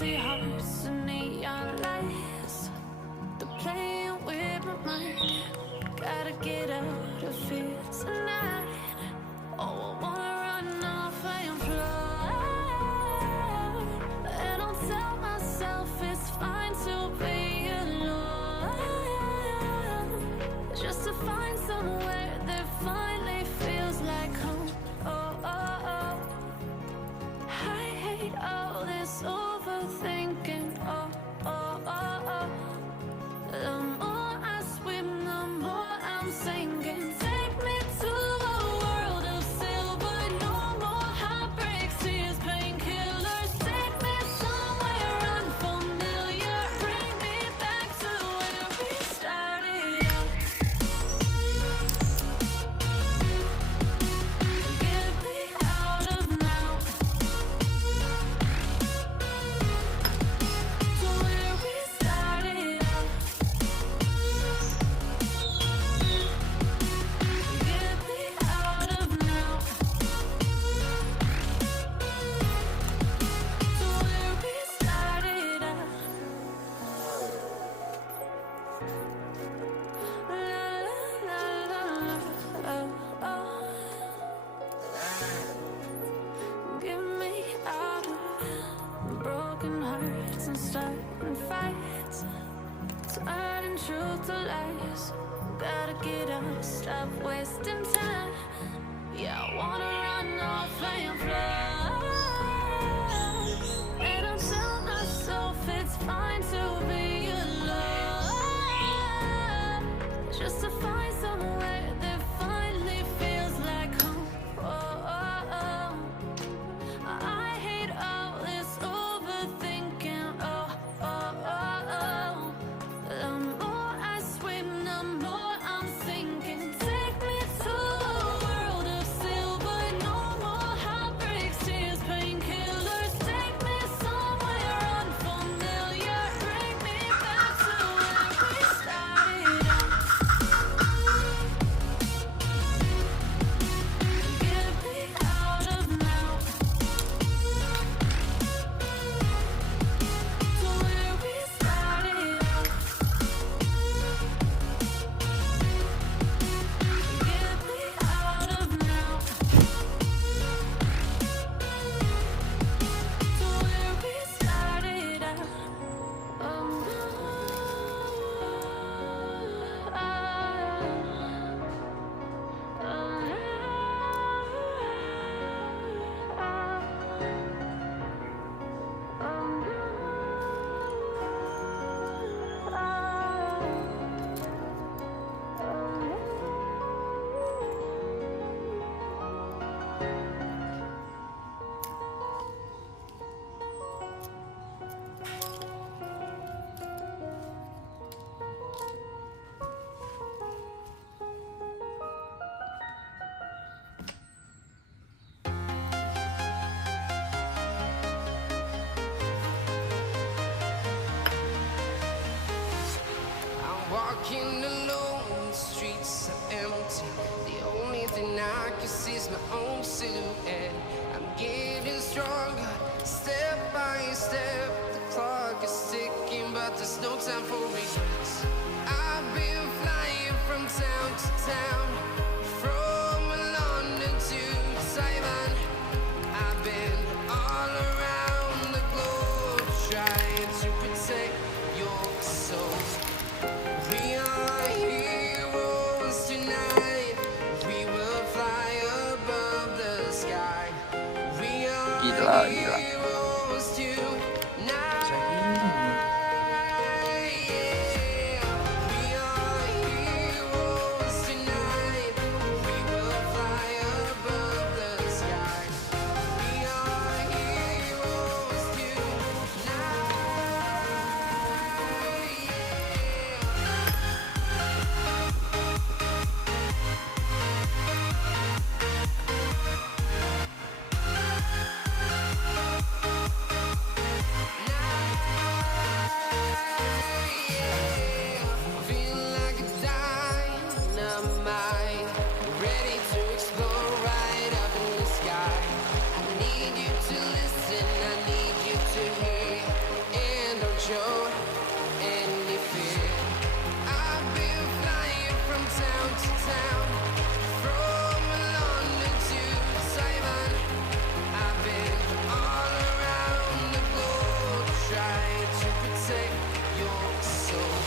empty hearts and neon lights. They're playing with my mind. Gotta get out of here tonight. Oh, I wanna run off and fly. And I'll tell myself it's fine to be alone, just to find somewhere that finally feels like home. Oh, oh, oh. I hate all this overthinking. Oh, oh, oh, oh. The more I swim, the more I'm sinking. Take me to a world of silver. No more heartbreaks, tears, painkillers. Take me somewhere unfamiliar. Bring me back to where we started out. Get me out of now. To where we started out. Get me out of now. To where we started out. La la la la. Oh, oh. Get me out of broken hearts and starting fights, turning truth to lies. Gotta get up, stop wasting time. Yeah, I wanna run off and fly. And I'll tell myself it's fine to be alone, just to find somewhere that finally feels like home. Oh, oh, oh. I hate all this overthinking. Oh, oh, oh, oh. The more I swim, the more I'm sinking. Take me to a world of silver. No more heartbreaks, tears, painkillers. Take me somewhere unfamiliar. Bring me back to where we started out. Get me out of now. To where we started out. Get me out of now. To where we started out. I'm walking alone, the streets are empty. The only thing I can see is my own silhouette. I'm getting stronger, step by step. The clock is ticking, but there's no time for regrets. I've been flying from town to town, from London to Taiwan. I've been all around the globe, trying to protect your soul. We are heroes tonight. We will fly above the sky. show any fear. I've been flying from town to town, from London to Taiwan. I've been all around the globe trying to protect your soul.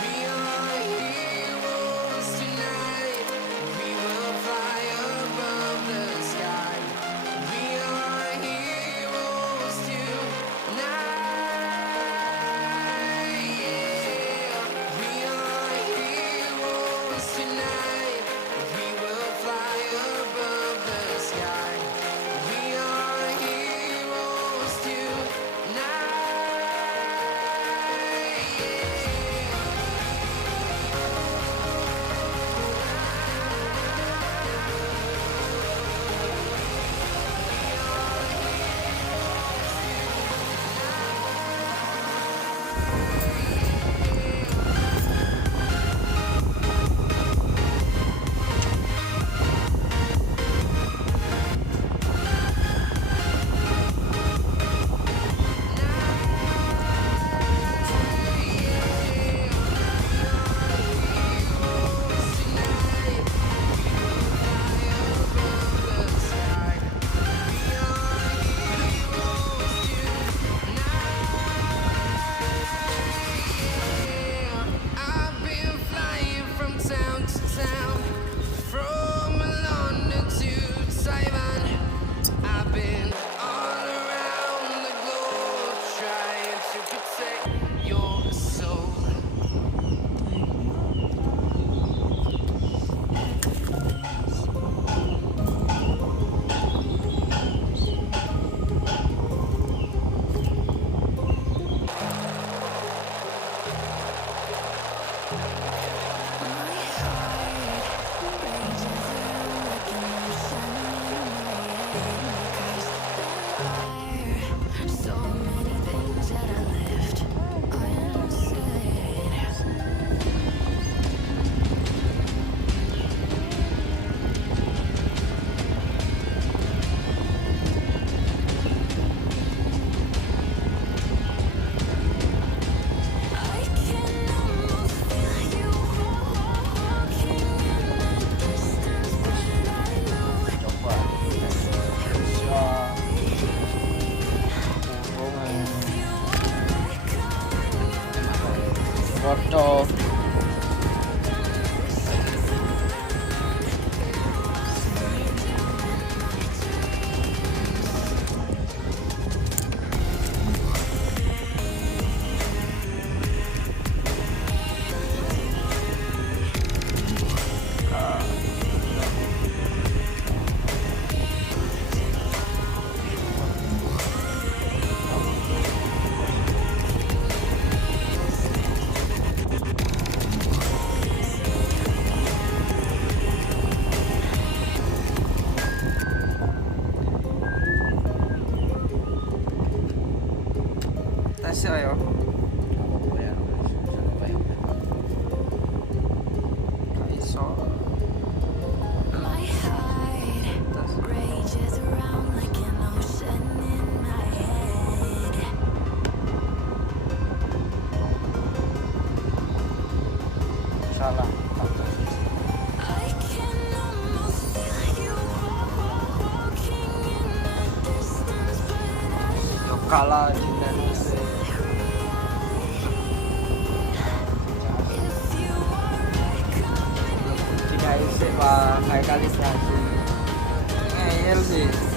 We are heroes tonight. We will fly above the sky. We are heroes tonight. Yeah. We are heroes tonight. We will fly above the sky. We are heroes tonight. Yeah. I've been flying from town to town, from London to Taiwan. I've been all around the globe trying to protect your soul. So many things that I left unsaid. I can almost feel you walking in the distance, but I know coba bisa hubungan foto tes ayo iso My heart tes rages around like an ocean in my head. salah faktor I can almost feel you walking in the distance, but I yo kalah di Indonesia if you are coming. jika isi pak kayak kali sih ngeyel sih